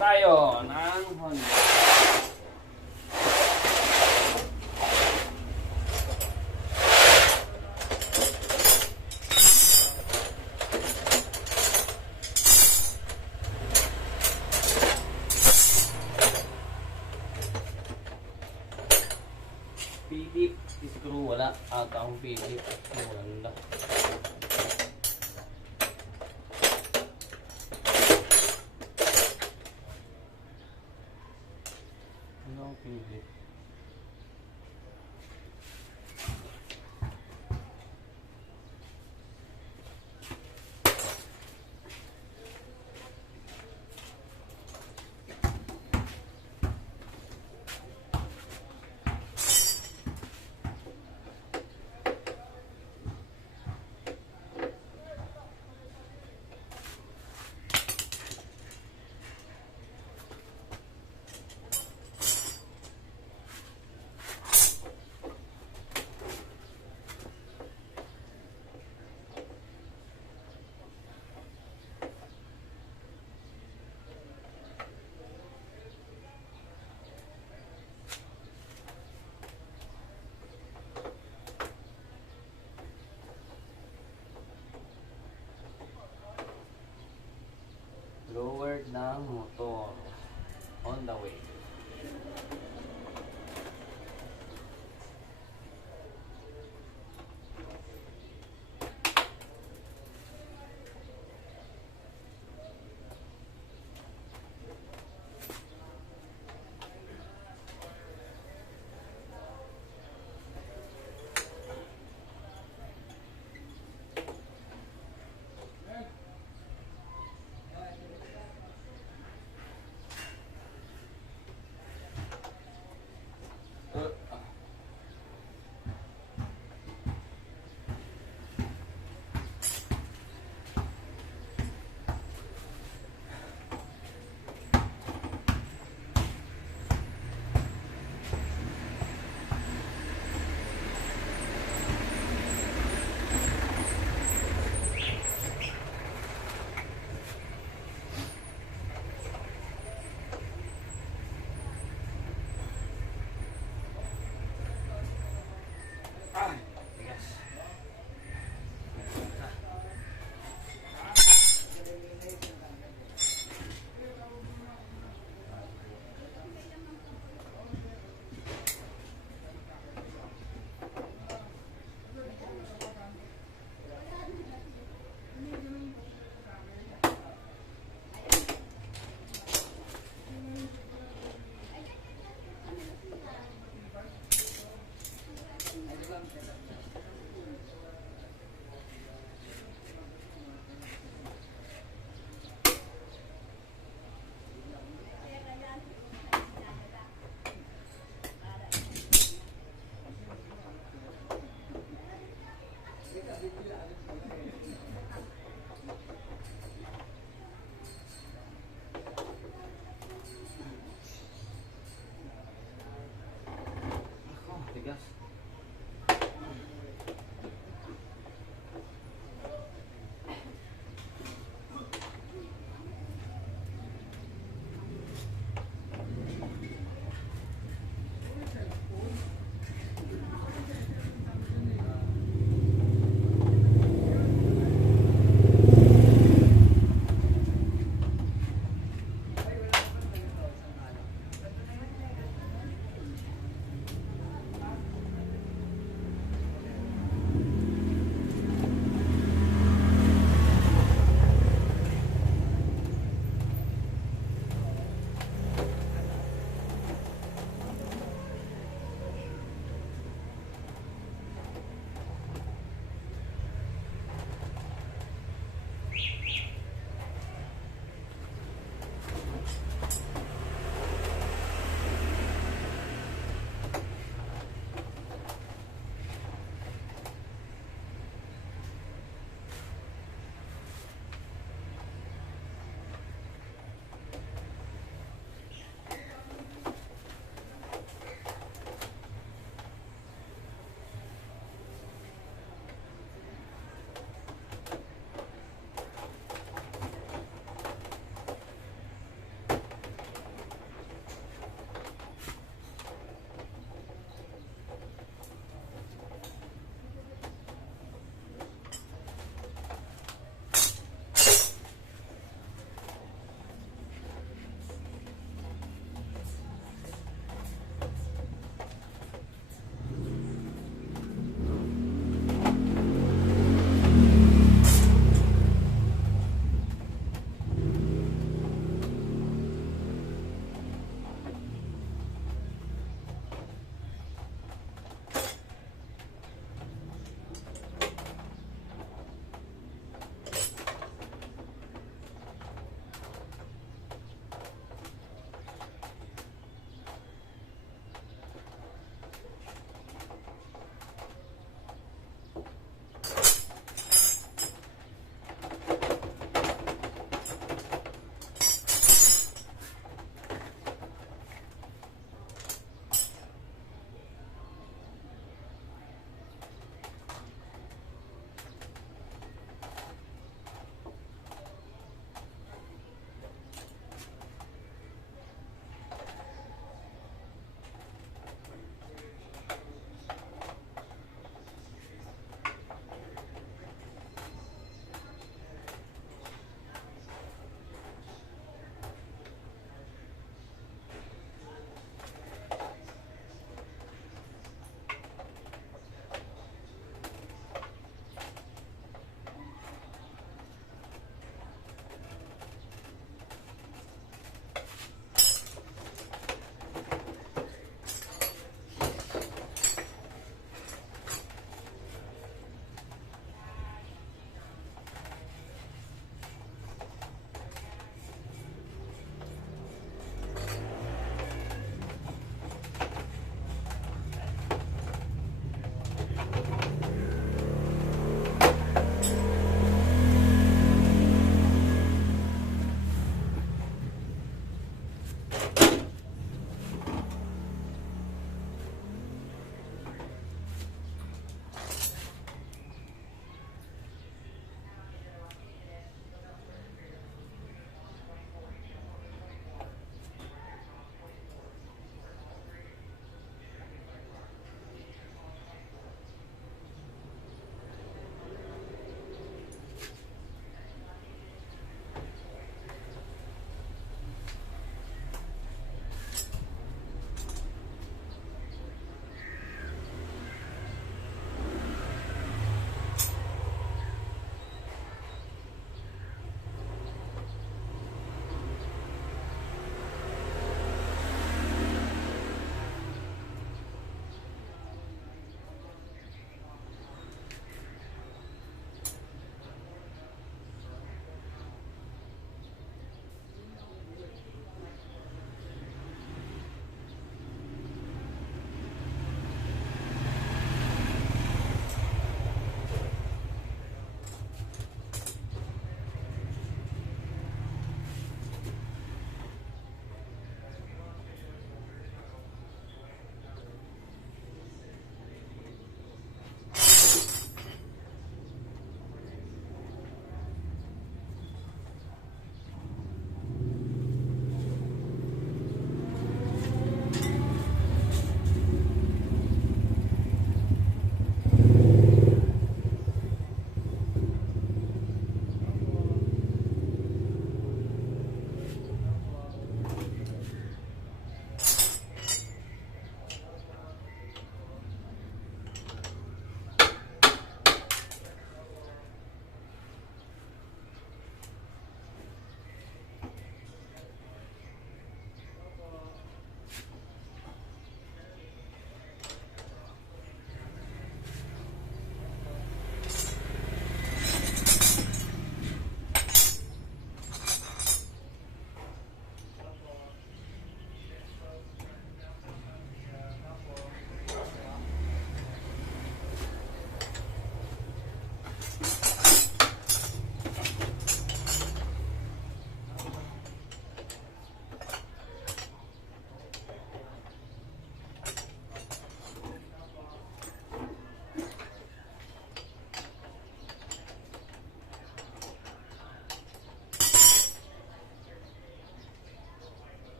tayo ng Honda. Pilip, screw, wala ata akong pilip. Wala. Wala akong pilip. Lowered ng motor. On the way.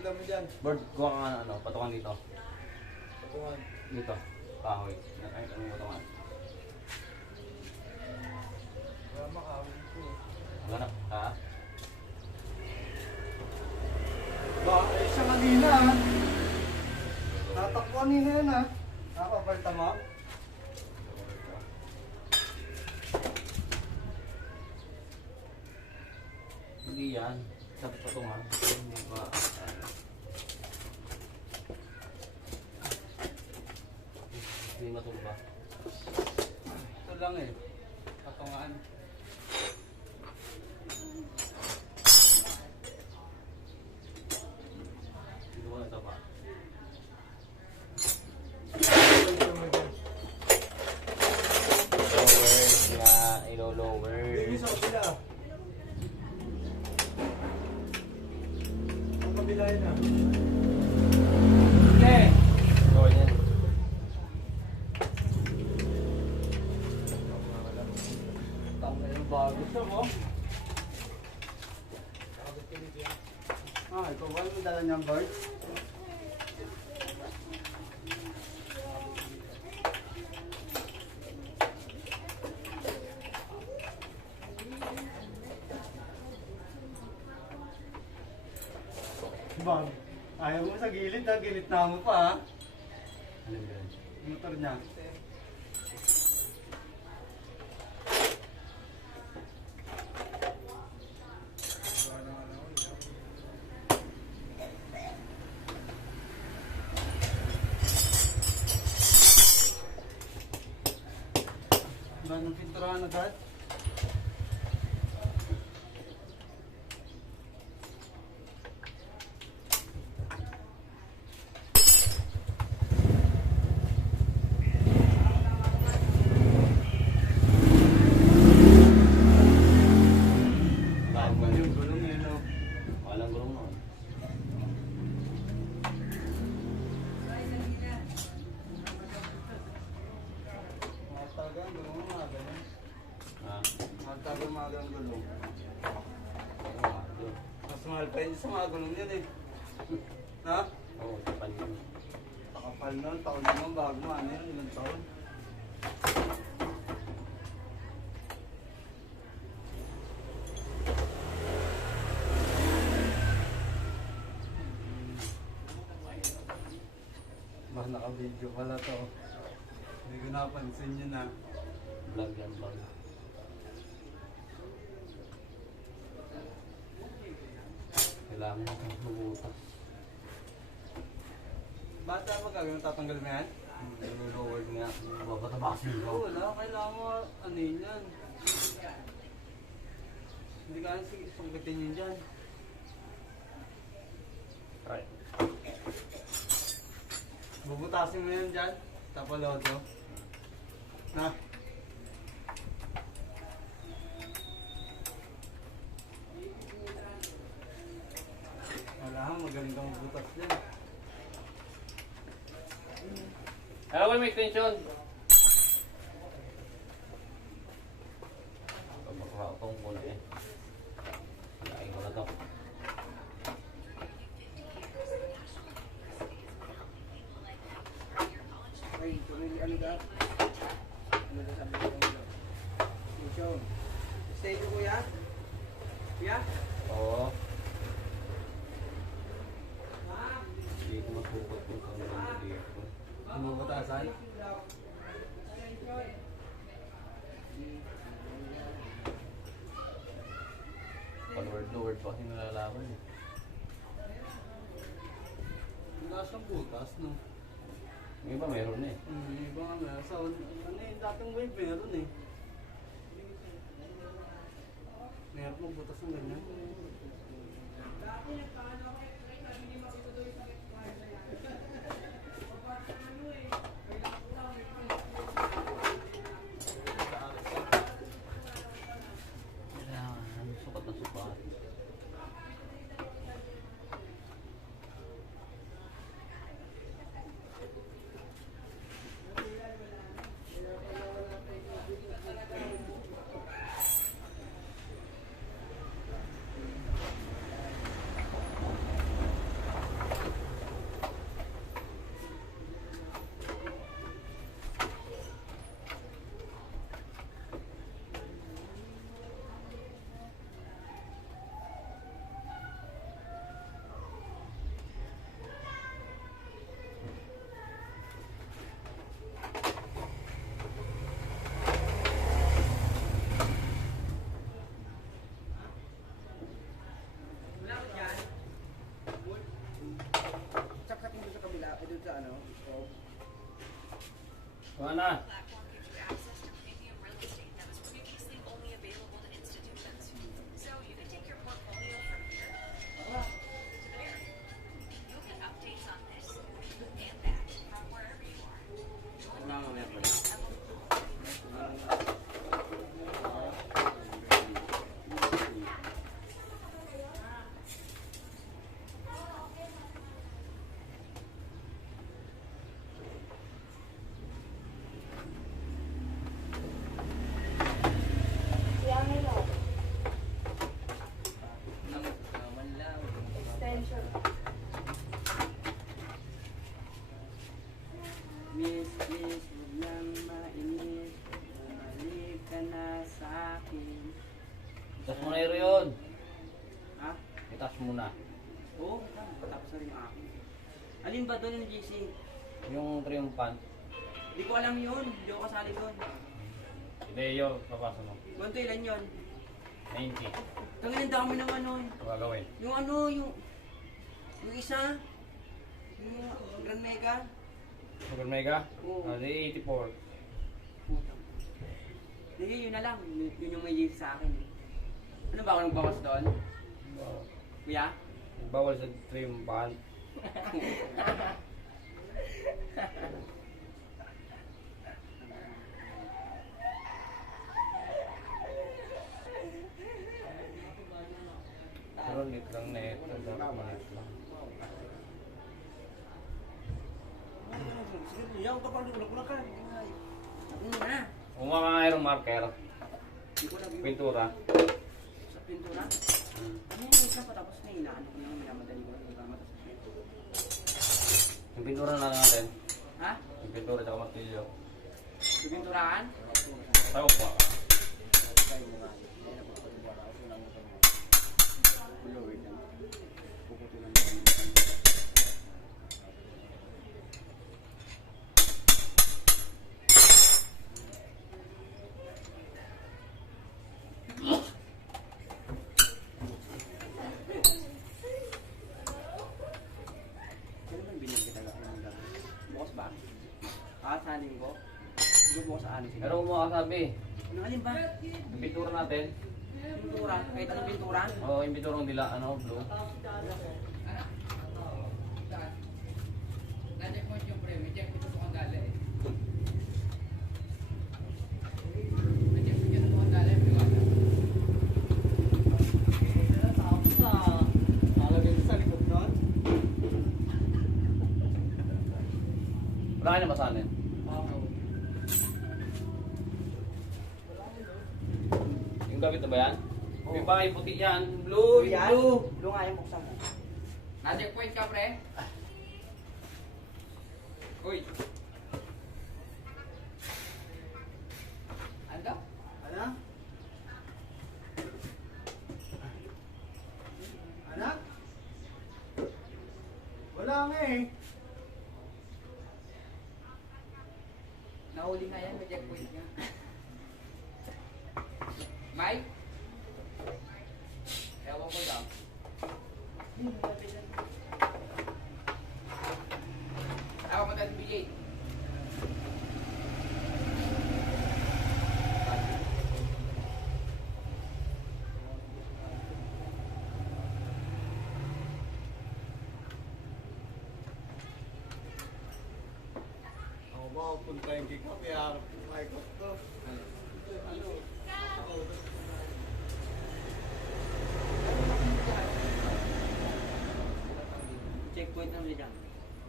nakita mo dyan? Bird, kuha ka nga ano, patungan dito. Patungan. Dito, kahoy. Ay, ano yung patungan? Wala makawin ko. Wala na, ha? Ba, eh siya kanina ah. Tatakbo kanina yan ah. Nakapalta mo? Hindi yan. Sa patungan. Hindi ba? Hindi matumba. Ito lang eh. Patungan. Dito ko na ito pa. Lower nga, ilo-lower. Hindi sa kabila. Ang kabila yun ah. Okay. Lower yan. Tama yung bago siya mo. Ah, ikaw ba yung dala niyang bird? Bang, ayaw mo sa gilid ha, gilid na mo pa ha. Ano yun? Motor niya. Ba nang pinturahan agad? Tama yung gulong yun o. Walang gulong nun. Matagal gulong mga ganun. Ha? Matagal mga ganun gulong. Oo nga, doon. Mas mahal pa yun sa mga gulong yan eh. Ha? Oo, tapan yun. Takapal nun, taon naman bago mo ano yun, ilang taon. Bah, naka-video pala to. Hindi ko napansin yun ah. Vlog yan, vlog. Kailangan mo kang bubutas. Bata ba gagawin tatanggal mo yan? Lower nga, babatabasin Oo, ko. wala. Kailangan mo ano yun yan. Hindi ka sige, panggatin yun dyan. Right. Bubutasin mo yan dyan. Tapalodo. Na. Wala, magaling kang butas dyan. Hello, may extension. Kapag-rautong ko na eh. Kinain ko na to. Ay, tuloy ano ka? Ano ka sabi ko nila? Mission. Stay ko kuya? Kuya? Oo. Hindi ko mapupot kung saan ang dito. Bubutasan? Pag-word pa kasi nalalaman eh. Wala siyang butas, no? Yung iba meron eh. Iba nga nga. Sa ano eh, dating wave meron eh. Meron mong butas ng ganyan. Kailangan, sukat na sukat. Mana? platform gives you access to premium real estate that was previously only available to institutions. So you can take your portfolio from here to there. You'll get updates on this and that from wherever you are. Join Wala nga meron. Extension. Miss, please, huwag nang mainis. Bumalik ka na sa akin. Itas mo na yun. Ha? Itas mo na. Oo, tapos na rin yung akin. Alin ba doon yung GC? Yung triumphant. Hindi ko alam yun. Hindi ako kasali doon. Hindi yun. Papasa mo. Kwanto ilan yun? 90. Tangin ang dami naman nun. Ito gagawin. Yung ano, yung isa, yung Grand Mega. Super Mega? Oo. Ah, di 84. Hindi, yun na lang. Yun yung may GC sa akin. Ano ba ako nagbawas doon? Kuya? Bawal sa triumphant. Pero lit lang na ito. Malit lang. Yan, kapag wala ka. Ano na? Kung mga iron marker, Hindi ko lang pintura. sa pintura. Ano yung isa pa tapos na inaano ko lang, minamadali ko lang nagkamata sa pintura. Yung pintura na natin. Ha? Yung pintura tsaka martilyo. Pipinturahan? Tawag po. Ano ba binigyan kita ng gabi? Bukas ba? Sa linggo? Hindi bukas sa anin Pero kung makasabi, Ano alin ba? yung pintura natin, Pintura? Kahit anong pintura? o yung pintura nila, ano, blue. Nandiyan po yung pre, may check po sa kandala eh. Nandiyan po yung kandala eh, may wala. Nalagay sa likod nun? Wala ka na masanin. Yung gamit na ba yan? Oo. Yung bangay puti yan. Blue, yung Yan? blue. Blue nga yung buksan mo. Nandiyan point ka pre. Uy. Ano? Ano? Anak? Wala nga eh. Nahuli na yan, may checkpoint niya. Mike? Ewan ko daw. Ako mo tayo bigay. Ako ba, punta yung kika, kaya may ko. Checkpoint naman dyan.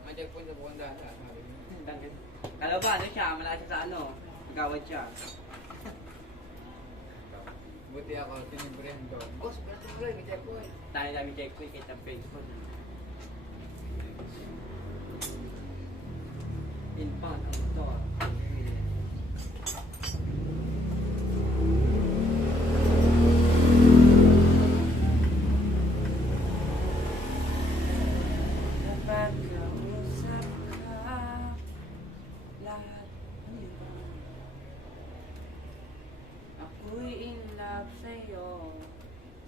May checkpoint sa bukong dasa. Sabi niya. Kala ba ano siya? Malaki sa ano? Gawad siya. Buti ako, tinibrihan ko. Boss, basta mo rin, may checkpoint. Dami checkpoint kahit ang Facebook. Inbound ang motor. Kapag kausap ka, lahat, ano yun ba? Ako'y in love sa'yo,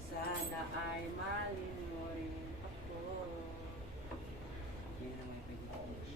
sana ay malin mo rin ako. Yun ang may pwede.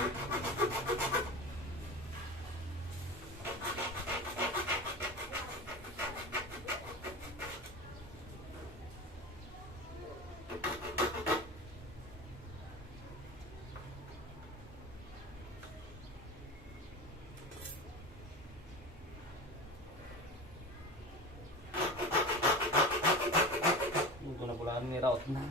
Ito na pula ni route na.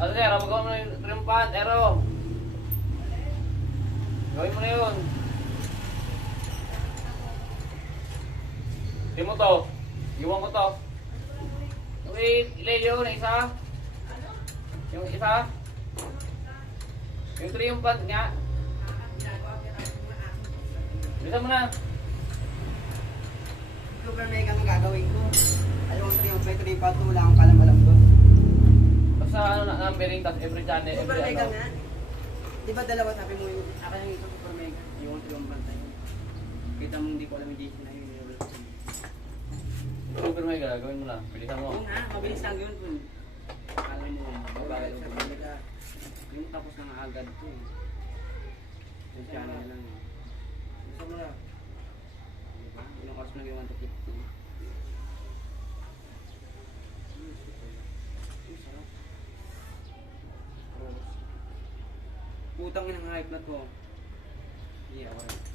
Ano sir, magawa mo na yung trim pad, Ero. Gawin mo na yun. Hindi mo to. Iwan ko to. Okay, ilelyo na isa. Yung isa. Yung trim pad nga. Bisa mo na. Super mega ang gagawin ko. Ayaw ang triumph, 3 wala akong kalam-alam doon. Basta ano na, numbering, tas every channel, Super every mega ano. nga. Di ba dalawa sabi mo yung akin yung ito super mega. Yung triumph na yun. Kita mo hindi ko alam yung DC na yun. Super mega, gawin mo na. Bilisan mo. Oo nga, mabilis lang yun. Alam mo, babagal sa mega. Yung tapos na nga agad to eh. Yung channel lang eh. Gusto mo na. Diba? Yung oras na yung 1 to 50. Putang inang hype na to. Yeah, alright.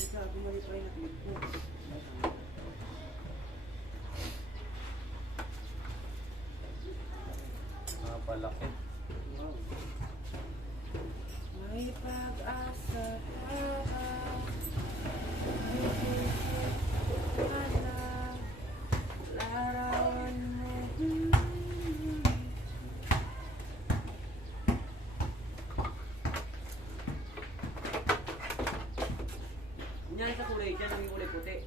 Ito, bumalik pa rin natin ito. Napalaki. Wow. May pag-asa pa. Larawan mo. Yan sa kulay dyan, ang kulay puti.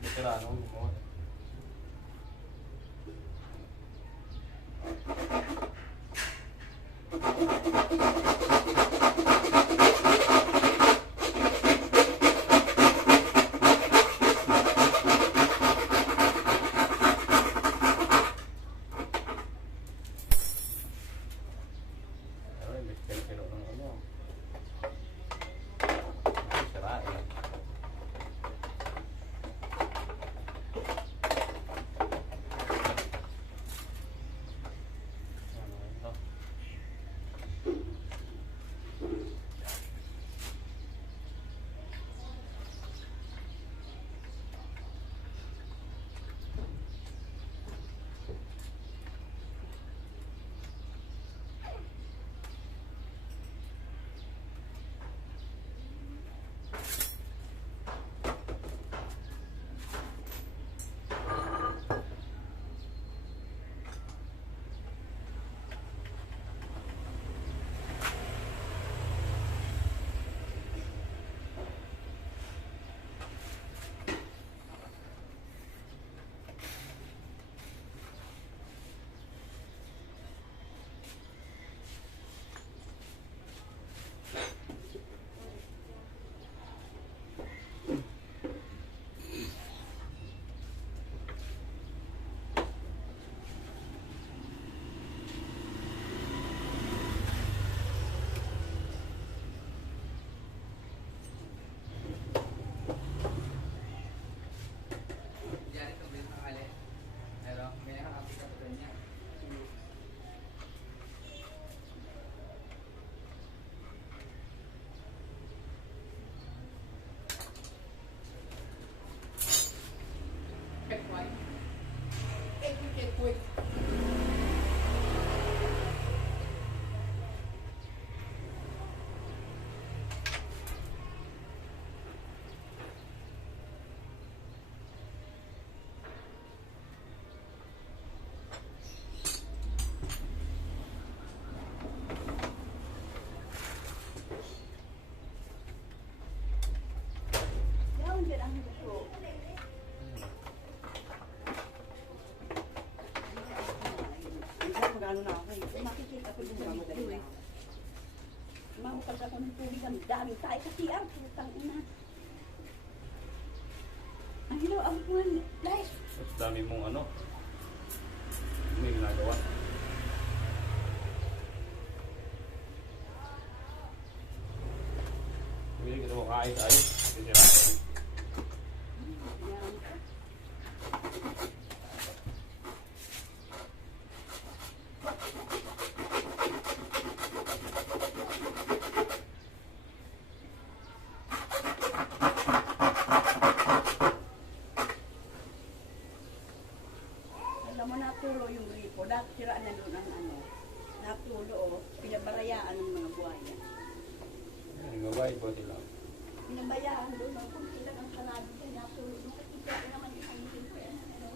Veterano mo. Ang hilo, ang kuhan. Guys, Mas dami mong ano. May ginagawa. Hindi kita mo kain tayo. Kasi natin. yan. Alam mo, natulo yung gripo. Dati sira na doon ang ano. Natulo, oh. Pinabarayaan ng mga buhaya. Nagbabayad po sila. Pinabayaan doon, oh. Kung sila ng sarado dyan, natulo. Makikita ko naman yung hangin ko yan. Ano?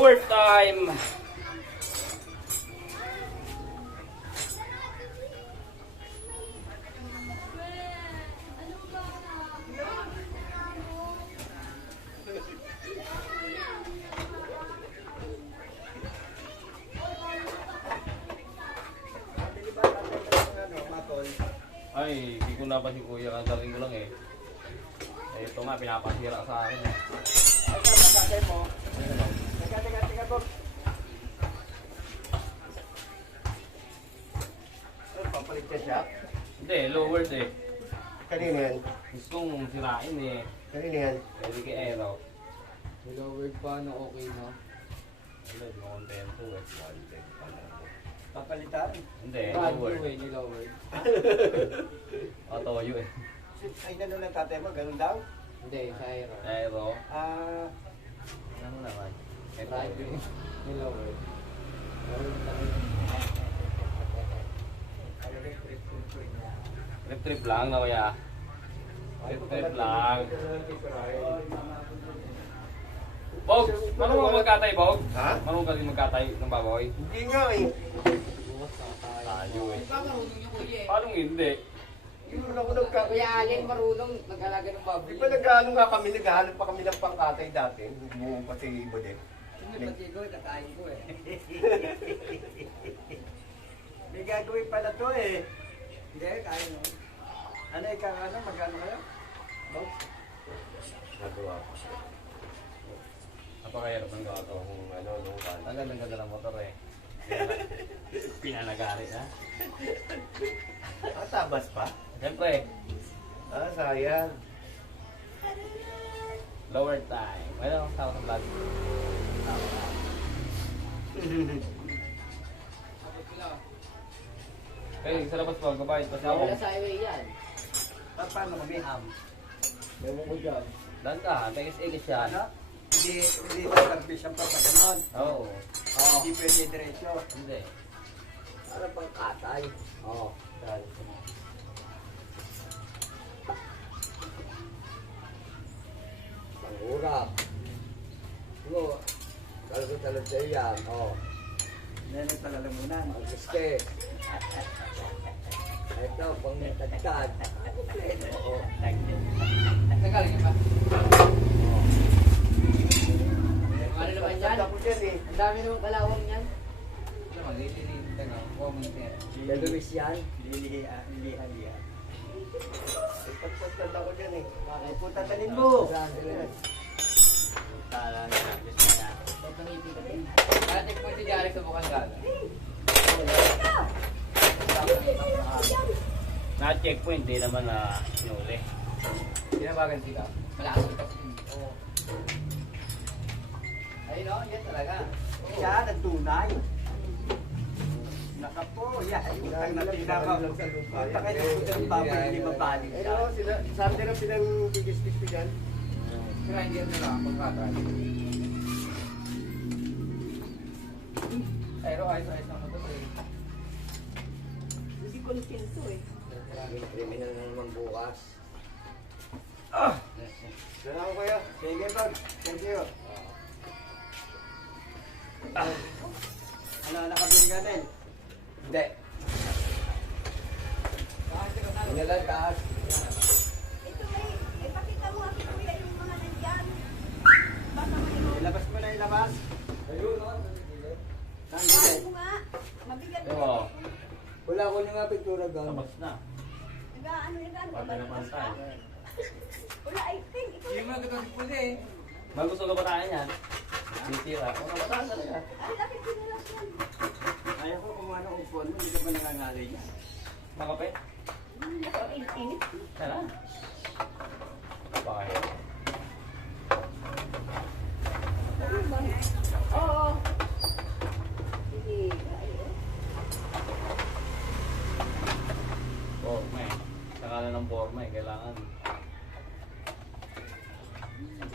Lower time. Bili ba natin ng ano, matol? Ay, hindi ko na pa si Kuya. Ang galing ko lang eh. Eh, ito nga, pinapasira sa akin eh. Ay, saan ang tatay mo? Teka, Bob. Ay, papalit ka siya? Hindi, lowered eh. Kanina yan? Gusto kong sirain eh. Kanina yan? Pwede kay Aero. Nilawag pa na okay na. Hindi, di ko kontento eh. Papalitan? Hindi, Brand lowered. new eh, nilawag. Patoyo eh. Ay, ano ng tatay mo? Ganun daw? Hindi, sa aero. Aero. Ah, Ano naman? Brand new. Nilawag. Trip-trip lang na kuya. Trip-trip lang. Bog! Marunong ka magkatay, Bog? Ha? Marunong ka din magkatay ng baboy? hindi nga eh. Bukas na tayo. Tayo eh. Di ba marunong yung kuya eh? Paano hindi? Yun ako nagka... Kuya Allen marunong nag-alaga ng baboy. Di ba nag-ano nga kami, naghahanap pa kami ng pangkatay dati. Bumuong pa si Bodek. Hindi pati ko, kakain ko eh. May gagawin pala to eh. Hindi, kain mo. Ano ikaw, ano, magkano kayo? Nagawa ko. Napakahirap ng gawa kung ano, nung kan. Ang ganda ng motor eh. Pinanagari na. Ah, tabas pa? Siyempre, Ah, sayang. lower time. Ano, tawag sa vlog. Kapag sila. Okay, sa labas po, kabayad pa siya ako. Wala sa highway yan. Paano kami ham? Ewan ko dyan. Dan ka, tigis-igis siya. Ano? Hindi na-service ang papaganon. Oo. Hindi pwede diretso. Hindi. Ano pang katay? Oo. Dahil. Pangurap. Ano? Talog-talog sa'yo yan. Oh. Yan ang palalamunan. Ang guste. Ito, pang tagtag. Oo. Nagaling ka pa. Ano naman yan? Tagtag ko dyan eh. Ang dami naman kalawang yan. Ano ka, lililiin ka. Huwag mo yan. Galuwis yan. Liha-liha. Ipagpagtanda ko dyan eh. Ay, puta talin mo. Tala na, just na yan. Pagpangiti ka din. Dati po si Jarek sa bukang gala. Na-checkpoint, di naman na sinuli. Tinabagan sila. Malakas ka kasi. Oo. Ayun o, yan talaga. Siya, nagtunay. Nakapo, yan. Utang na pinaka. Utang na puta ng baboy, hindi mabalik Eh siya. no, sabi nila pinang-bigis-bigis ko dyan. Kaya hindi yan nila pagkatay. Pero ayos-ayos na motor eh. Hindi kontento eh. Criminal na naman bukas. Ah! Salamat kuya. Sige, Bob. Thank you. Ano, nakabili ka din? Hindi. Ano lang taas. Ito may, pakita mo ako kuya yung mga nandyan. Baka Ilabas mo na ilabas. Ayun, no? Saan Ano bili? mo nga, mabigat Oo. Wala ko na nga pictura gano'n. Tapos na. Nag-ano, Pati naman tayo. Wala, I think, ikaw. Hindi mo nagkatong si Puli eh. Magusto ka ba tayo yan? Titira. Oo, nabataan talaga. Ay, bakit sinilas yan? Ayaw ko kung ano ang phone mo, hindi ka ba nangangalay niya? Makape? Init. Sana. Bakit? Oo. Sige. Forma eh. Saka na ng forma eh. Kailangan.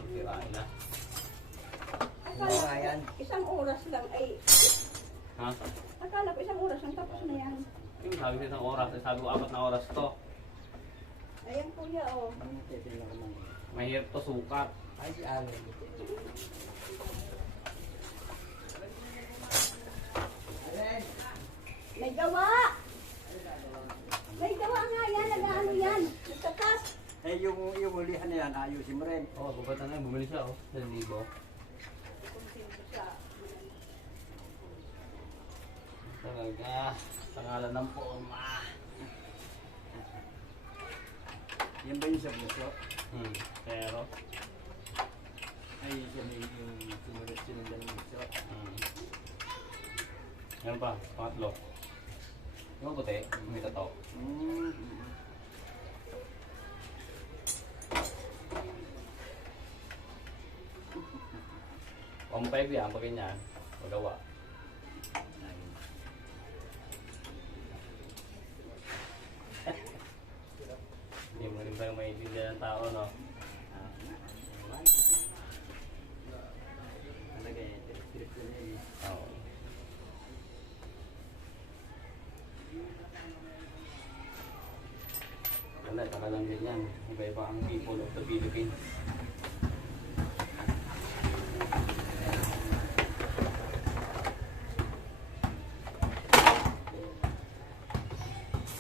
Tirain na. Akala ko, isang oras lang ay, Ha? akala ko isang oras lang tapos na yan. Yung sabi ko isang oras. Eh, sabi ko 4 na oras to. Ayan kuya, oh. Titignan ko naman. Mahirap to sukat. Ay si Allen. May gawa! May gawa nga yan, nag-ano yan. Nagtatas. Eh, yung hulihan na yan, ayusin mo rin. Oo, bubatan na yun. Bumili siya, oh. 1,000. Talaga. Pangalan ng forma. Yan ba yung sa buso? Pero, Ay, yan yung sinundan ng buso. Yan pa, pangatlo. Yung puti, may tato. Ang 5 yan, pag ganyan, magawa. Hindi mo rin ba yung maintindihan ng tao, no? Talaga eh, trip ko na eh. Oo. Wala, taka lang din yan. Iba-iba ang people of the Philippines.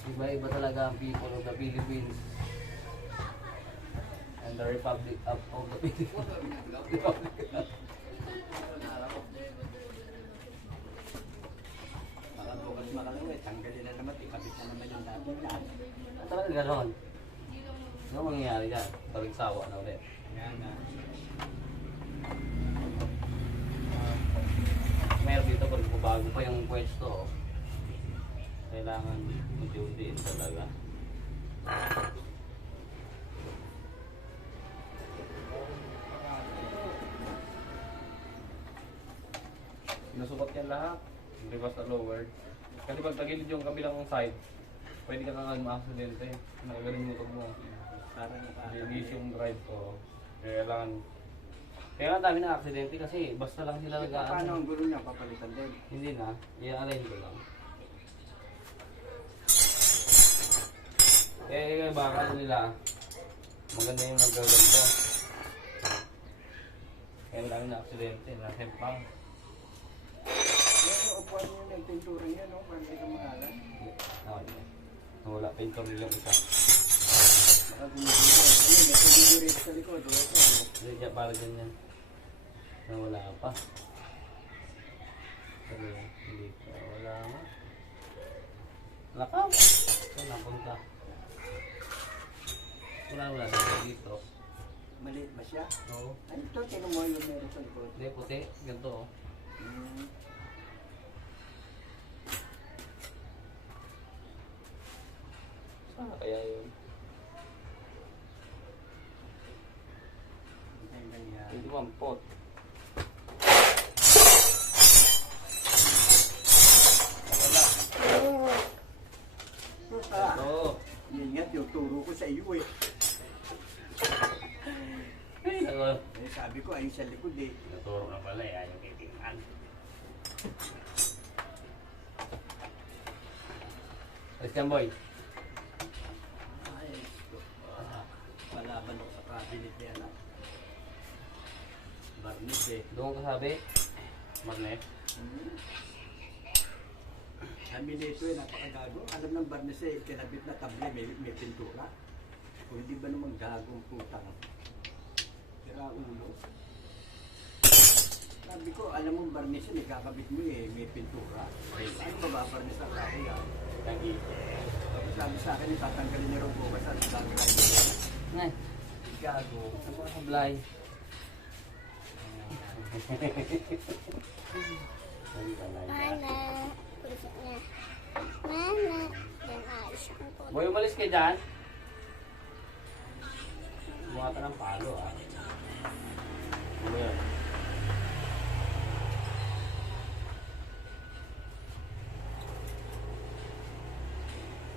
Iba-iba talaga ang people of the Philippines. And the Republic of the Philippines. Baka bukas makalawit, tanggalin na naman, ikabit na naman yung dati yan. At talaga gano'n. Ano mangyayari dyan? Tarig sawa na ulit. Yan na. Meron dito pag bago pa yung pwesto, kailangan unti-untiin talaga. Sinusukat yan lahat. Hindi basta lowered. Kasi pag tagilid yung kabilang side, pwede ka kang ma-aksidente. Nakagaling motor mo. Para Release yung drive ko. Kailangan. Kaya nga dami na aksidente kasi basta lang sila Paano nag-aano. ang gulo niya, papalitan din? Hindi na. I-align ko lang. Eh, baka nila. Maganda yung nagaganda. Kaya dami na aksidente. Nasempang. Pero upuan niyo ng pintura niya, no? Para hindi ka maalan. Okay. Wala. Pintor nilang isa. Baka gumagano. Ayun, may video rate sa likod. Hindi niya para ganyan. Nawala pa. Sabi, hindi pa. Wala nga. Lakaw. Ito napunta. Wala dito. Maliit ba siya? Oo. Ano ito? Tinan mo yung meron sa likod. Hindi, puti. Ganito oh. Saan kaya yun? Ganyan. Hindi mo ang pot. Wala. Ito. Ingat, yung turo ko sa iyo eh. Ito. Eh, sabi ko, ayun sa likod eh. Naturo na pala eh. Ayaw titingnan. Alis ka boy. Ay, malaban ako sa cabinet niya na. Barnis eh. Doon ka sabi. Magnet. Kami nito eh, napakagago. Alam ng barnis eh, kinabit na table, may pintura. Kung hindi ba naman gagong putang. Sira ulo. Sabi ko, alam mong barnis yun, ikakabit mo eh, may pintura. Ano ba ba barnis ang kahoy ah? Lagi. Tapos sabi sa akin, tatanggalin niyo rin bukas at gagawin niyo. Ngay. Gago. Ano ka sablay? Mana, pulisnya. Mana, dan Aisyah ang pulis. Boy, umalis ka dyan. Buha ka ng palo ah. Ano yan?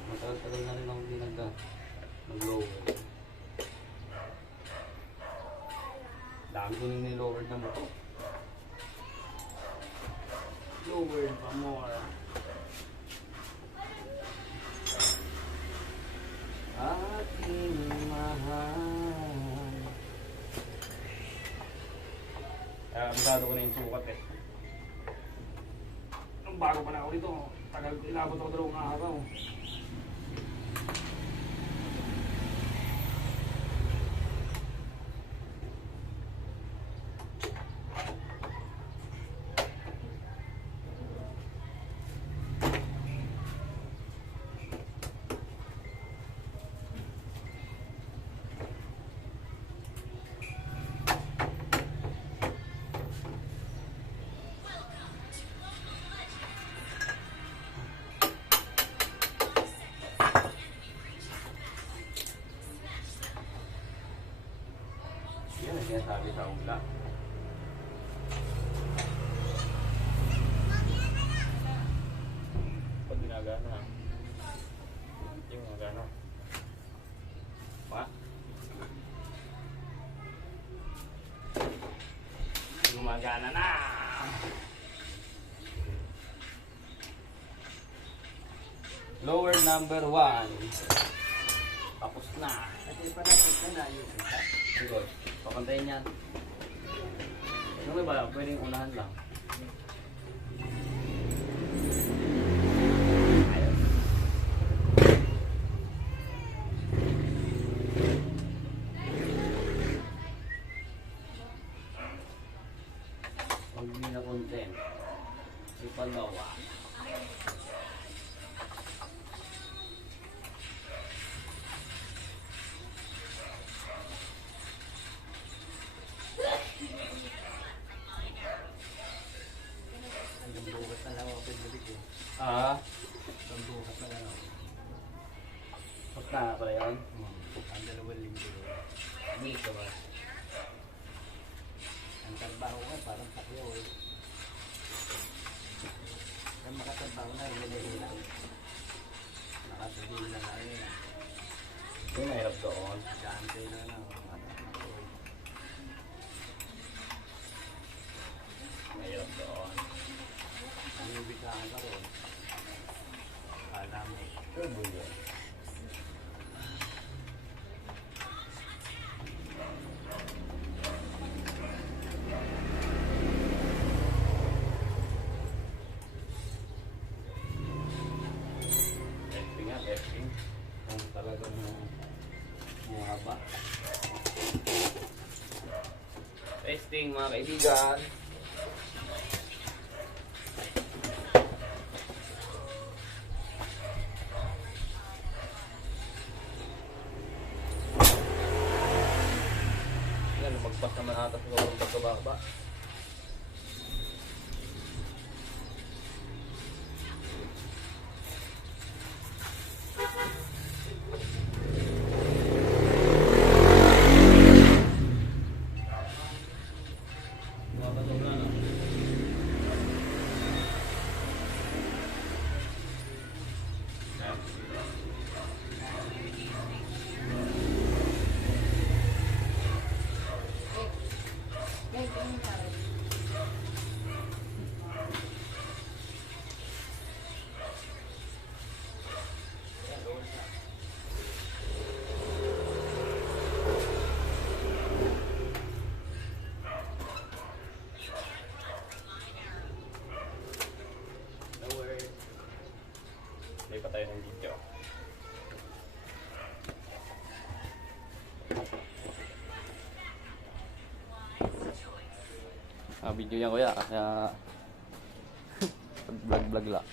Matagal-tagal na rin ako hindi nag-lower. Dami ko nung nilower na mo. Lower pa more. Aking mahal. Abisado ko na yung sukat eh. Ang bago pa na ako dito. Tagal, inabot ako 2 araw. Yan ang sinasabi sa ula. Pag ginagana. Yung ginagana. Pa? Gumagana na! Lower number 1. Tapos na. Kasi panapit ka na yung isa. Sigod. Papantayin yan. Yung iba, pwedeng unahan lang. Ayun. Pag hindi na content, ipagawa. Bukas na lang ako pinalik eh. Ah, Bukas na lang ako. basta na pala yun. Ang 2 linggo. Hindi ka ba? Ang trabaho ko parang takyo eh. Kaya makatrabaho na, hindi lang. Nakasabihin na nga yun. Yung mahirap doon. Kaantay na lang ako. Mahirap doon. Ang ibigkaan ka ron. Kala mo. Turbo yun. Testing nga, testing. Kung talagang mahaba. Testing mga kaibigan. Yan, lumagpas naman ata sa sobrang pagkababa. Play pa tayo ng video. Video yan kuya, kaya vlog lang.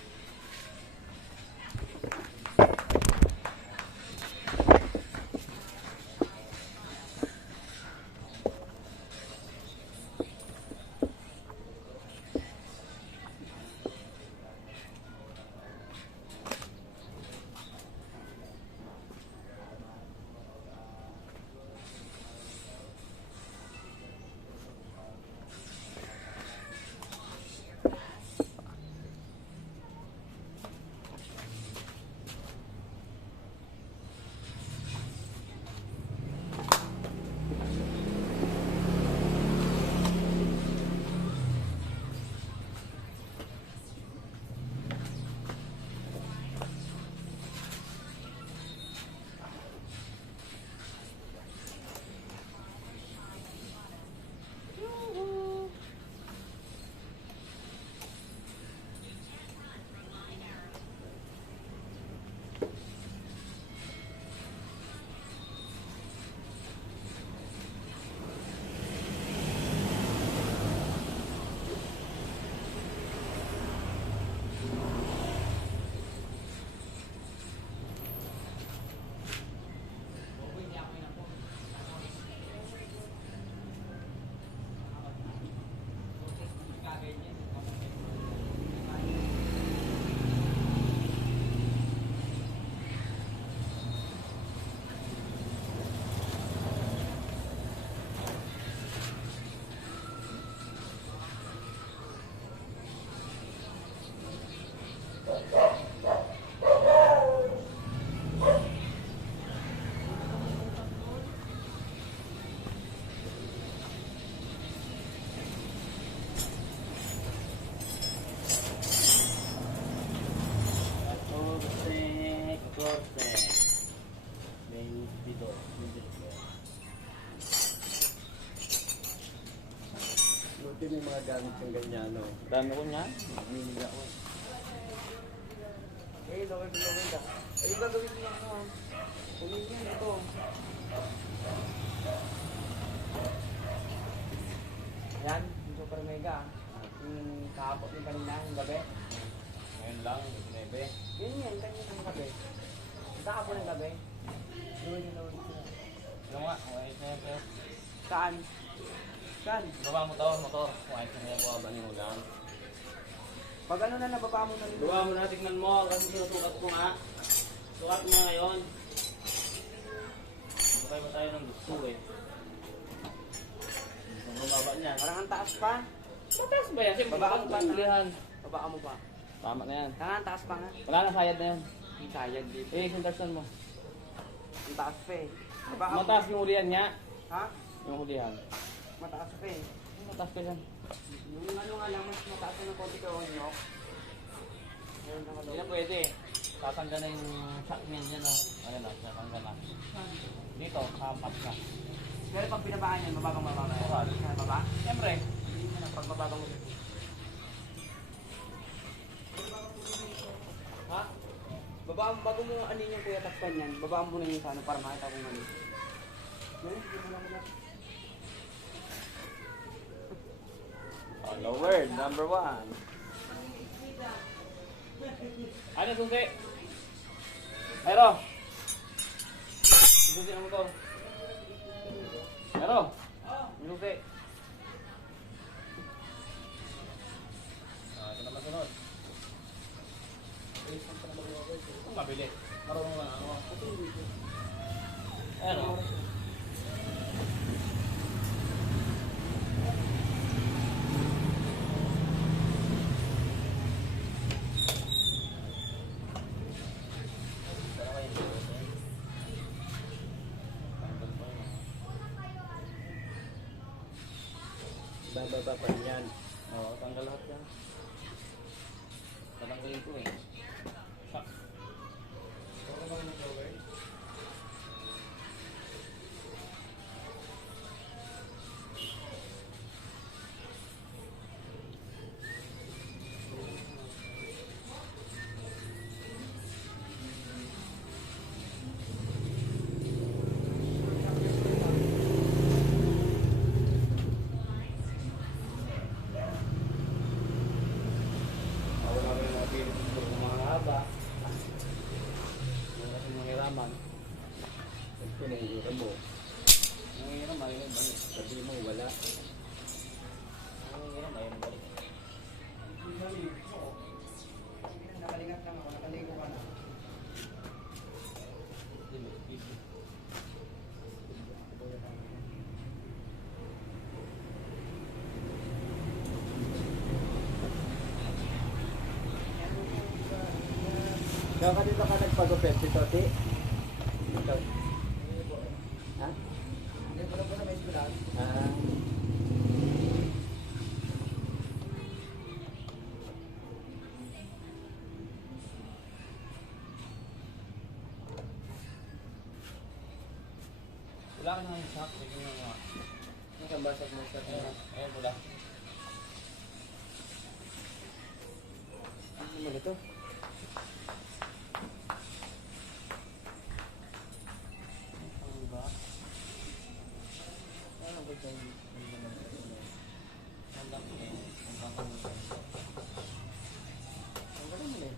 May dito. Buti may mga gamit yung ganyan, no? Dami ko niyan. Bumili ako. Eh, laway ka. Ay, yung gagawin mo lang mo. Kunin yan, ito. Ayan, yung super mega. Yung kahapot yung kanina, yung gabi. Ngayon lang, nebe. Yun yan, kanina ng gabi. Kahapon ng gabi. Yun yung laway ko. Ano nga, okay na yan. Saan? Saan? Gawa mo to, motor. Okay na yan, buwa ba niyo lang? Pag ano na, nababa mo na rin. Gawa mo na, tignan mo. Kasi sinusukat ko nga. Sukat mo nga ngayon. Bukay ba tayo ng gusto eh. Ang bumaba niyan. Parang ang taas pa. Mataas ba yan? Siyempre, Babaan mo pa. pagkulihan. Babaan mo pa. Tama na yan. Parang ang taas pa nga. Wala na, sayad na yan. Ang sayad dito. Eh, sundarsan mo. Ang taas pa eh. Babaan mo. Mataas yung hulihan niya. Ha? Yung hulihan. Mataas pa eh. Mataas ka yan. Yung ano nga lang, mas mataas na ng konti ka o nyo. Ayun na Hindi na pwede. Tatanggal na yung shock niyan dyan o. Ayun na, tatanggal na. Dito, kampat na. Pero pag binabaan yan, mababang mababa. Bakal. Sa baba? Siyempre. Hindi mo na, pag mababang mo. Ha? Babaan, bago mo ano yung kuya takpan yan, babaan mo na yung sa ano para makita kung ano. Yan, hindi mo lang lang. Hello word, number 1. Ano susi? Pero. Susi ang motor. Pero. Susi. Ito naman sunod. Mabili. Marunong lang ako. Ano? Bababa pa yan. Oo, tanggal lahat yan. Tatanggalin ko eh. Shock. Ako na rin natin kung mga haba. Wala kasi manghiraman. Ito na yung mo. Manghiraman, yun balik. Sabi mo, wala. Manghiraman, yun balik. Nakalingat lang ako, nakaligo ka na. Kaya kanina ka nagpagupit si Toti? Ito. Ha? Hindi ko lang po na may sulat. Ah. Wala ka nang shock, sige mo nga. Nakabasag mo sa Ayun, wala. Ano naman ito? Ano ba? Ano ba ito? Ang laki eh. Ang laki. Ang galing mo eh.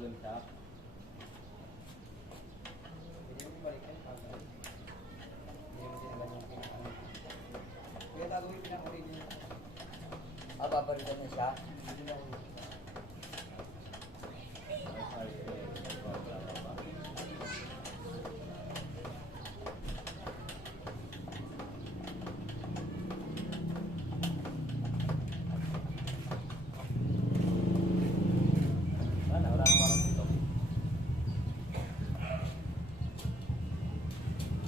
rolling shop. Pwede mo balikan pagka. Hindi mo tinagal yung pinaka. Kaya gagawin pinaka-original. Babalikan niya siya? Hindi na ako. Wala nang warang dito.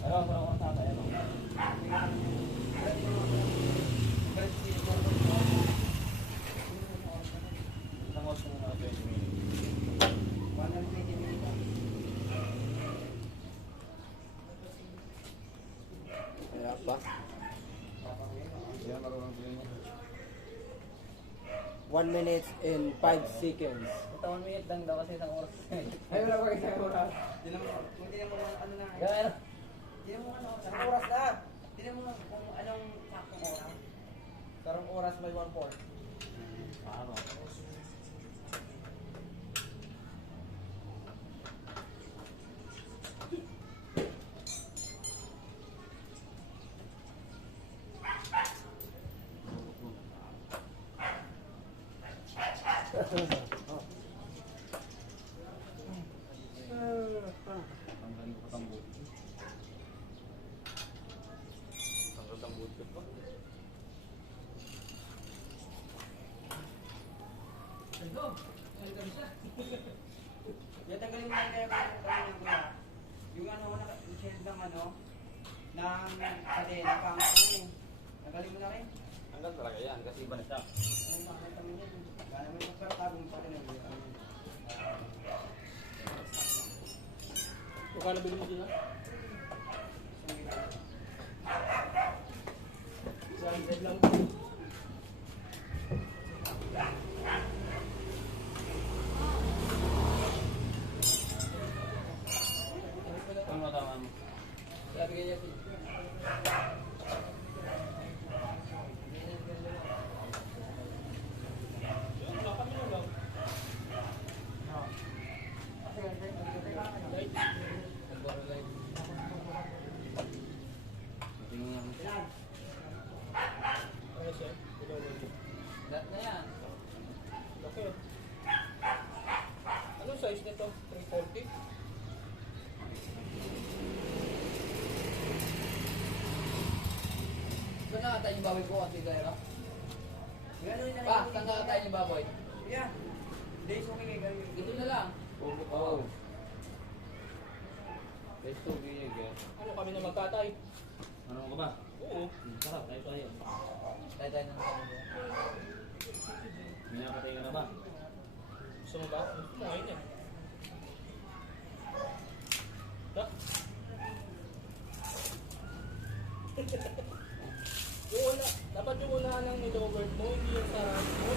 Ayun, sa ako sa akin. Isang oras ng mga 20 minutes. Kaya pa? Yan, marunong din mo. 1 minute and 5 seconds. Ito 1 minute lang daw kasi isang oras. Ay, wala pa isang oras. Tinan mo ano na. Kaya ano? Tinan mo ano, isang oras na. Tinan mo kung anong saktong oras. Karong oras may 1/4. Paano? Tanggalin ko ang buto. Tanggal ang buto pa. Yan, tagalin mo lang kaya kuya. Yung ano, yung shade ng ano, ng kadena, pang ano eh. Tagalin mo na rin. Tanggal talaga yan kasi iba na siya. Ay, makakita mo yan. Gana mo yung magkaratagong pa rin. Kung bili mo dito? lang. Ano tama mo? Sabi kanya, Lahat na yan. Okay. Anong size nito? 340? Saan nakatayin yung baboy ko kasi dahil gano'n na Pa, saan nakatayin yung baboy? Yeah. Days okay kay gano'n. Dito na lang. Oo. Let's go, bigyan ka. Ano kami na magkatay? Ano ka ba? Oo. Sarap, tayo tayo. Tayo na lang. Minapatay ka na ba? Gusto mo ba? Gusto mo ngayon yan. Ha? Yung una, dapat yung unahan lang nilowert mo, hindi yung sa mo.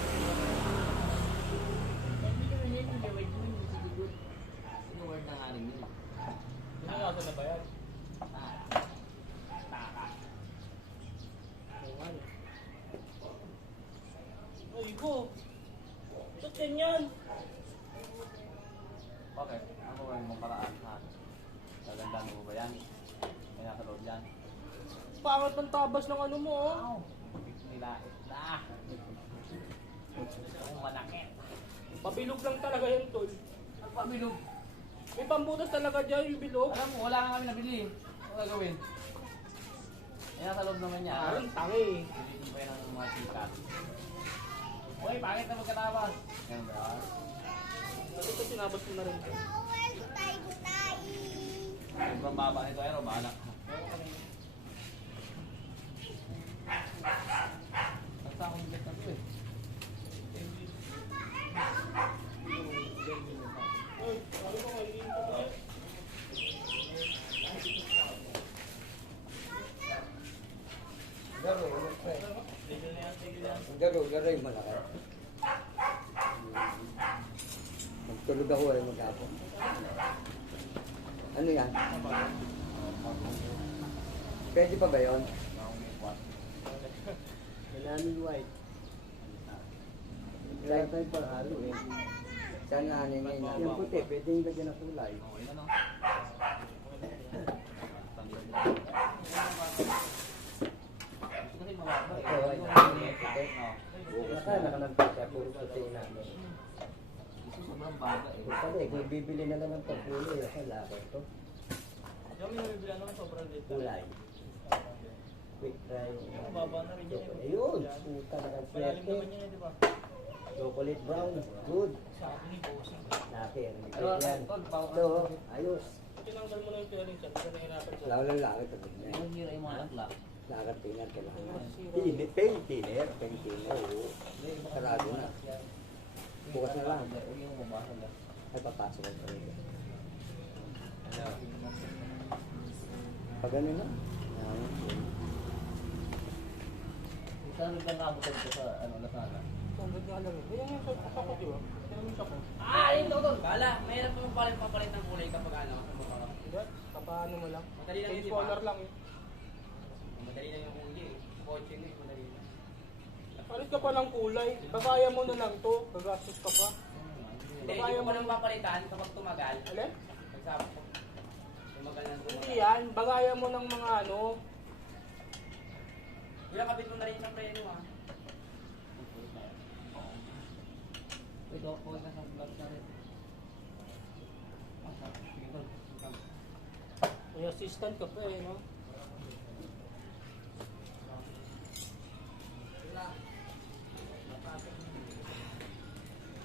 Sinuward na nga rin yun. Pinalasa na ba yan? Ay ko! Ba't ganyan? Okay, ano ba yung paraan ha? Gagandaan mo ba yan? May nasa loob yan. Pangat ng tabas ng ano mo oh. Nilait na. Ang manakit. Pabilog lang talaga yan tol. Ang pabilog. May pambutas talaga dyan yung bilog. Alam mo, wala nga kami nabili. Ano gagawin? May nasa loob naman niya. Ang tangi. Pilitin pa yan ng mga sikat. Uy, pangit na magkatawas. Ganun ba? Kasi ito sinabas mo na rin. Sobrang baba nito, pero bahala. Basta akong bigat na ito eh. Uy, sabi ko kayo pa tayo. Garo, ano pa eh. Garo yung malaki. Magtulog ako eh, mag-apon. Ano yan? Pwede pa ba yun? Banana white. Wala tayo pang halo eh. Saan nga ningay na? Yung puti, pwedeng lagyan ng kulay. Okay na, no? Kasi mababa eh. Oo, Yung puti. no? Baka nakalagay siya, puro puti na. Ito sobrang baga eh. Pala eh, kung bibili na lang ng pagkulay, ako lakad to. Yung may nabibilan naman sobrang late. Kulay. Quick dry. Mababa na rin yan eh. Ayun, puta na ng Malalim swerte. naman yan eh, di ba? Chocolate brown, good. Sa akin ni Bossing. Nakir, Ano, yan. tol, pao ka. Ito, ayos. Tinanggal mo na yung pairing siya, hindi ka nahirapan siya. Lalo lang lakad ito. Ang hira yung mga lakla. Lakad tingnan kailangan. Paintiner, paintiner, oo. Sarado na. Bukas na lang. Huwag yung mabasa lang. Ay, papasok ang talaga. Ano? Pag ano na? Saan nagkakabutan ko sa ano, Lasana? Sobrang nga lang eh. Yan yung sa ko, di ba? Yan yung sa ko. Ayun to. Kala, mahirap mo papalit ng kulay kapag ano, sa mukha ka. Hindi, papaano mo lang. Madali lang yun, Face di ba? color lang eh. Madali na yung huli eh. Kotse na eh, madali na. Palit ka pa ng kulay. Bagaya mo na lang to. Gagastos ka pa. Hindi, hindi ko pa nang papalitan kapag tumagal. Alin? Nagsabak ko. Tumagal ng Hindi tumagal. yan. Bagaya mo ng mga ano. Wala, kapit mo na rin sa preno ah. Ito, huwag ka sa vlog na rin. Sige, tol. May assistant ka pa eh, no?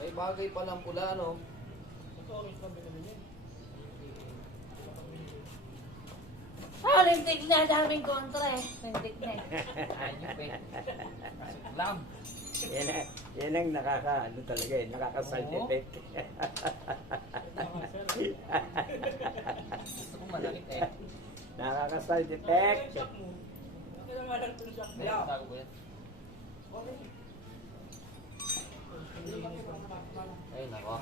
Ay, bagay palang pula, no? Ito, orange lang binili niya. Ah, lintik na. Daming kontra eh. Lintik na eh. Ayun, pe. Lam. Yan ang ano talaga eh, nakaka-side Oo. effect. Gusto ko manakit eh. Nakaka-side effect. Shock mo. Kailangan lang itong shock mo. Kaya, tago ko yan. Ay, nako.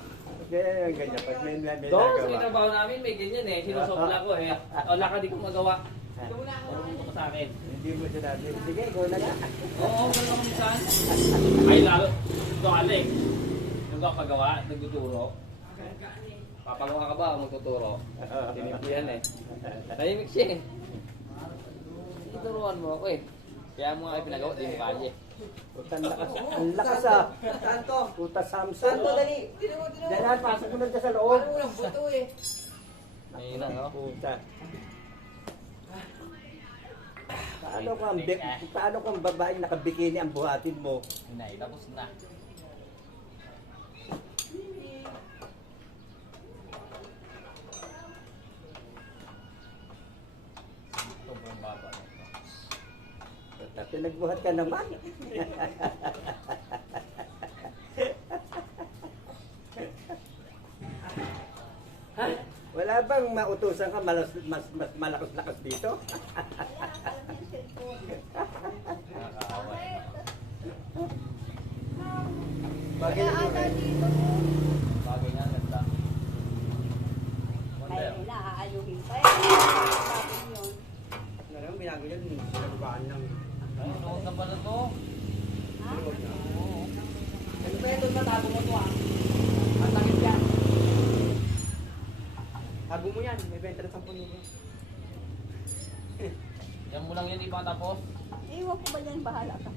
Ganyan, ganyan. Pag may Doon, sa nagawa. trabaho namin, may ganyan eh. Sinusopla ko eh. Wala ka di ko magawa. Marunong ka sa akin. Hindi mo sinabi. Sige, ikaw na nga. Oo, gano'n kami saan. Ay, lalo. Ito, Alex. Yung ka pagawa, nagtuturo. Papagawa ka ba o magtuturo? Tinip yan eh. Tahimik siya eh. Ituruan mo ako eh. Kaya mo nga pinagawa, di mo kaya. Ang lakas ah. Santo! Puta Samson. Santo, dali! Dino mo! Dahil pasok mo lang sa loob. Ano lang, buto eh. Ayun na, no? Puta. Paano kung babaeng nakabikini ang buhatin mo? Hinay, tapos na. Sobrang baba na ito. Tapi nagbuhat ka naman. Wala bang mautusan ka mas malakas-lakas dito? Nakakaawa eh. Bagay mo eh. Bagay nga, ganda. Wonder. Ay, naaayuhin pa. Bakit yun? Ano binago yan? Sinabaan lang. Ay, noon na pala to. Ha? Oo. Ano ba ito? Matago mo to ah. Ang takip yan. Tago mo yan. May benta na 10,000. Yan mo lang yan, iba tapos. Iwan ko ba yan? Bahala ka.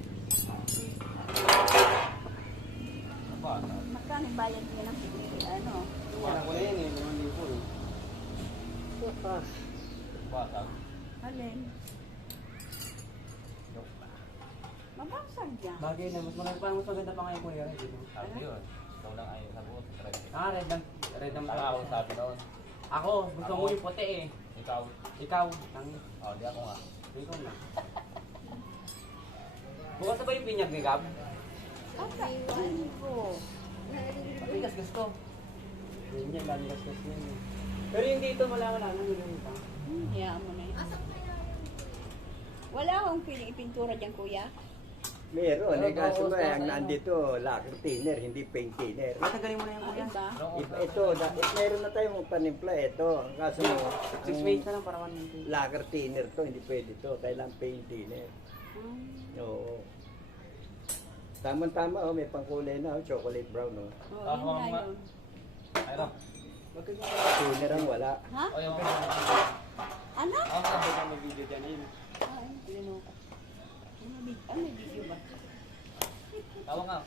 Ano ba? Magkano yung bayad niya ng ano? Wala ko na yan eh. 5,000 eh. Basag. Alin? Mabasag yan. Bagay na. Mas maganda pa ngayon ko yan. Sabi yun. Ikaw lang ayaw sa buot. Ah, red ang Saka ako sabi noon. Ako, gusto mo yung puti eh. Ikaw. Ikaw. Tangi. Oh, di ako nga. Ikaw na. Bukas na ba yung pinyag ni Gab? Kakain ko. Papigas gusto. Yun yan, lamigas gusto yun. Pero yung dito, wala na. Nilunod pa. Hayaan mo na yun. Wala akong piling ipintura dyan, kuya. Meron. Pero Eh, kaso bawas ba, na ang sa nandito, lacquer thinner, hindi paint thinner. Matagaling mo na yung Ano ba? Ito, meron na tayong panimpla. Ito, ang kaso mo, 6 ways na lang para 1 lacquer thinner to, hindi pwede to. Kailangan paint thinner. Oo. Tama-tama, oh, may pangkulay na, oh, chocolate brown. Oh. Oo, yun nga yun. Ano? Tuner ang wala. Ha? O yung... Ano? May video dyan yun. Ah, ano? Ano may video ba? Tawag nga.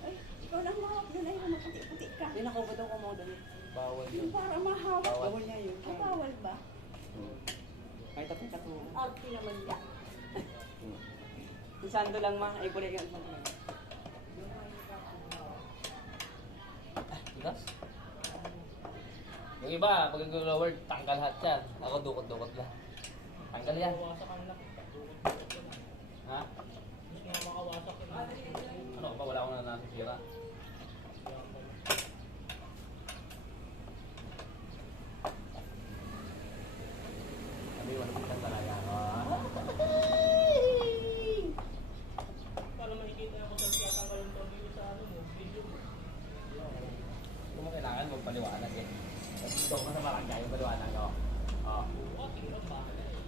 Ay, ikaw lang mahawak doon ay puti-puti ka. Hindi nakabutaw ko mo dali. Bawal Yung para mahawak. Bawal niya yun. Ah, bawal ba? Ay, tapos ako. Arte naman yan. Yung sando lang ma. Ay, kulit yan. Tigas? Yung iba, pag nag-lower, tanggal lahat yan. Ako dukot-dukot lang. Tanggal yan. Mawasak ang laki. Ha? Mas nga makawasak yun. Ano ba? Wala akong nasisira. Sabi, wala kitang talaga. Para makikita yung kung saan tiyatanggal yung tornilyo sa ano mo, video mo. Kung mo kailangan, magpaliwanag eh. Kasi doon ka sa barangay, yung paliwanag ako. Oo. Tingnan ba?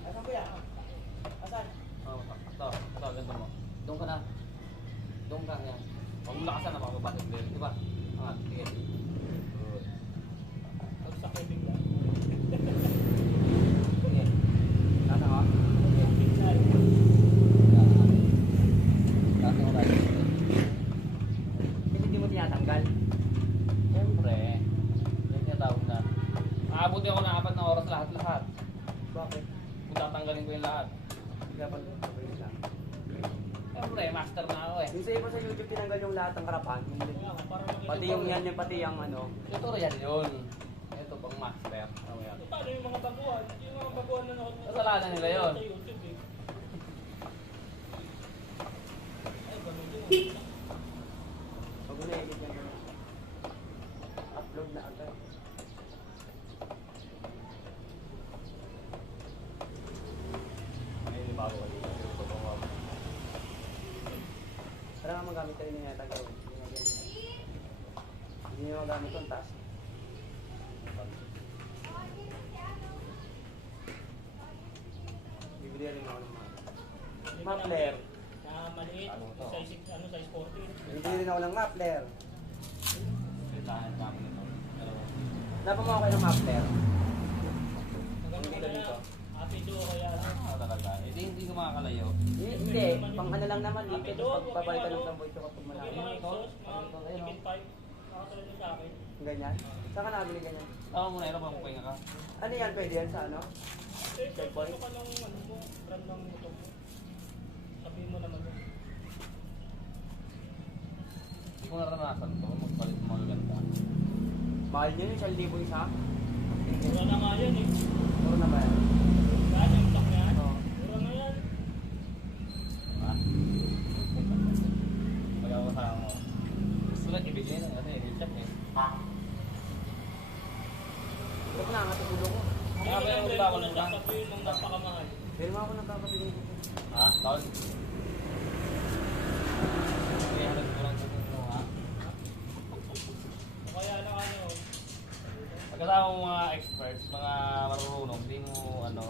Asan kuya? Asan? Oo, ito, ganito mo. Doon ka na. Doon ka, yan. Huwag mo lakasan na makapapasok din, di ba? Angat, sige. Good. Tapos sa kayo bigla. Sige. Nasa ka? Bigla. Nasa ko tayo. Hindi mo tinatanggal. Siyempre, yan siya tawag na. Aabuti ako ng 4 na oras lahat-lahat. Bakit? Kung tatanggalin ko yung lahat. Hindi ka pa nagpapagod lang. Siyempre, master na ako eh. Yung sa iba sa YouTube tinanggal yung lahat ng karapan. Pati yung yan, yung pati yung ano. Tutorial yun. Ito pang master. Ano yan? Paano yung mga baguhan? Yung mga baguhan na Kasalanan nila yun. sa YouTube eh. Ay, ganun yun. Pag na-edit yan yun. Upload na agad. May bago ka dito. Ito pang wab. Para nga magamit ka rin yung natagaw. Hindi nyo magamit yung task. Bibili rin ako ng mga. Muffler. Na maliit. Ano to? Size, ano, size 14. Bibili rin ako ng muffler. Salitahan kami nito. Pero, Dapat mo ako kayo ng muffler. Hanggang ko na lang. Apido kaya lang. talaga. Hindi ko makakalayo. Hindi, pang ano lang naman. Hindi, pagbabalik ka ng tamboy ko kapag Yung malayo. mga exhaust, mga ticket pipe. Nakasunod na sa akin. Ganyan. Saan ka nakabili ganyan? Tama mo na yun, bang puwing ka? Ano yan? Pwede yan sa ano? Eh, search mo ka ng ano mo, brand ng motor mo. Sabihin mo naman yun. Hindi ko naranasan to, magpalit mo maganda. Mahal nyo yun, 1,000 isa? Mura na nga yan eh. Puro na ba yan? Yan, yung stock na yan. Oo. Mura na yan. Diba? Magkakasama mo. Gusto lang ibigay na kasi headshot eh. Huwag na nga, tutulo ko. Kaya ba yung Yung iba ko na na siya, sabihin mong napakamahal. Pero nga ako nagkakabili ko. Ha? Tawag? Kaya halag ko lang mo ha? O kaya na ano, Pagkasama mo mga experts, mga marurunong, hindi mo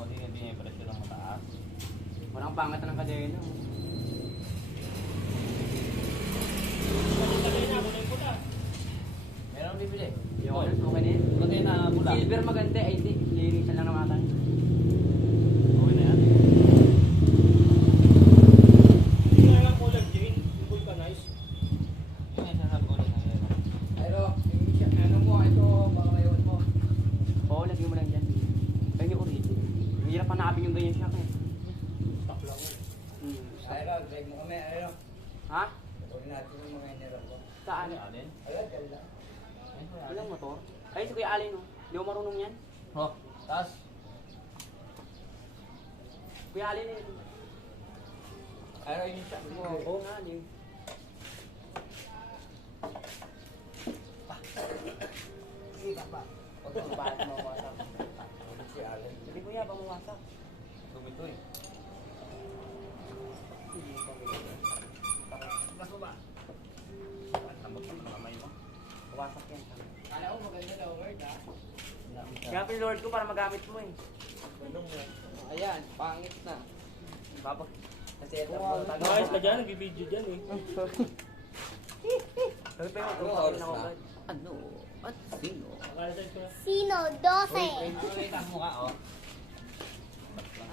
hindi yung presyo ng mataas. Walang pangat ng kadena. sabi na, kunin ko na. Meron bibili. Yung ano, okay na yun. Batay na mula. Silver maganda, ay hindi. Linisan lang naman tayo. Okay na yan. Hindi nga lang color chain, yung vulcanize. Yung isa sabi ko rin na yun. Pero, ano mo, ito, baka mayon mo. Oo, lagyan mo lang dyan. Kaya yung original. Hirap hanapin yung ganyan siya kaya. Stock lang yun. Ayro, drive mo kami, ayro. Ha? Tuloy natin yung mga inirap ko. Saan? Alin? Ayun, dyan lang. Walang motor. Ay, si Kuya Alin, oh. Hindi ako marunong yan. Oh, taas. Kuya Alin, eh. Ayro, yung shot mo. Oo nga, Alin. Sige ka pa. Huwag kang bahat mo mga si Allen. Sabi Kuya, baka mawasak. Lumito eh. Baso ba? Tambot ka na kamay mo. Mawasak yan. Kala ko maganda daw word ha. Kaya pinlord ko para magamit mo eh. Ayan, pangit na. Babag. Kasi ito po. Guys, ka dyan, nagbibideo dyan eh. Sabi pa yung Ano ako oras na? Ano? At sino? Akala sa'yo ko. Sino? 12. Nakita mo ka, oh.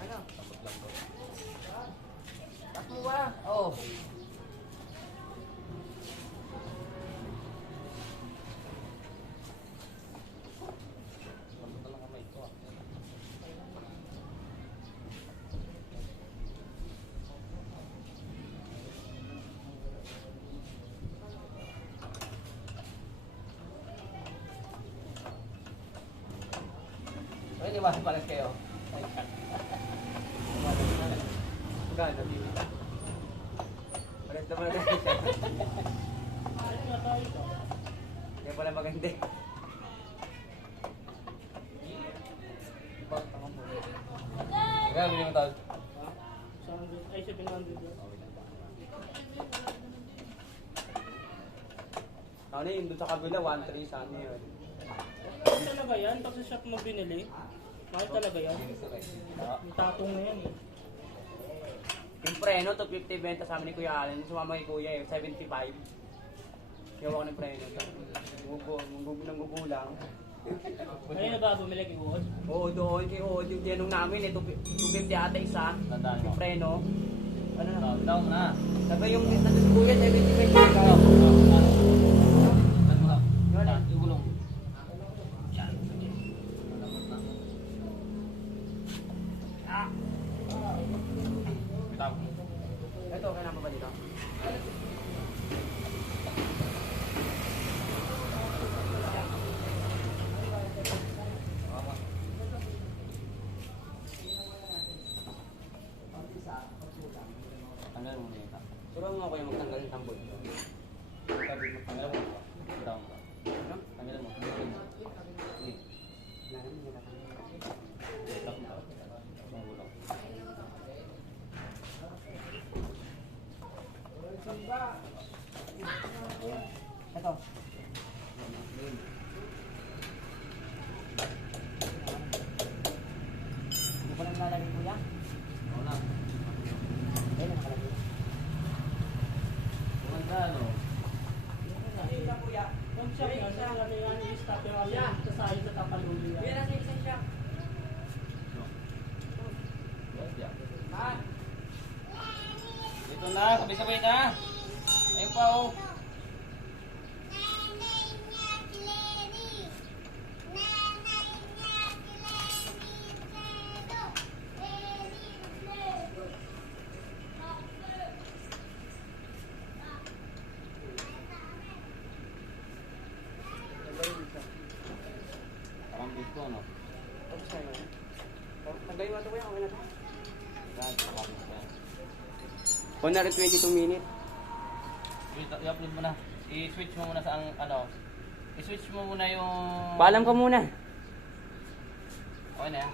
Ano? Tak mo ba? Oh. Ay, di ba palas kayo? Magkano, bibita? Palas naman na tayo siya. Ano nga tayo ito? Kaya pala maganda. Kaya bili mo tawag. 100, ay 700 yun. Ano yun, doon sa kabila, 1.3 sa ano yun. Mahal talaga yan, pag sa shop mo binili. Mahal talaga yan. Yung tatong na yan eh. Yung preno, 250 benta sa amin ni Kuya Allen. Sumama kay Kuya eh, 75. Yawa ko ng preno. Nanggugulang. Ngayon na ba bumili kay Uod? Oo, doon kay Uod. Yung tinanong namin eh, 250 ata isa. Yung preno. Ano na? Tawag na. Sabi yung nandun si Kuya, 75 benta. Igulong. Ito, kailangan pa ba dito? Tanggal mo na yun. Suruhan mo ako yung magtanggal ng tambol. Tanggal mo. Tanggal mo. Sige. Ito. Hindi ko lang lalagay Kuya. Oo na. Ayun na nakalagay. Magkano? Yung shop yan, ano yan, i-stop yung ano, sasayo sa tapaluli yan. Yan ang isa siya. Dito na, sabay-sabay na. Ayun pa oh. Parang dito, no? Tapos sa'yo. Tagayin mo ito Kuya, okay na ito. 122 minutes. I-upload mo na. I-switch mo muna sa ang ano. I-switch mo muna yung... Paalam ka muna. Okay na yan.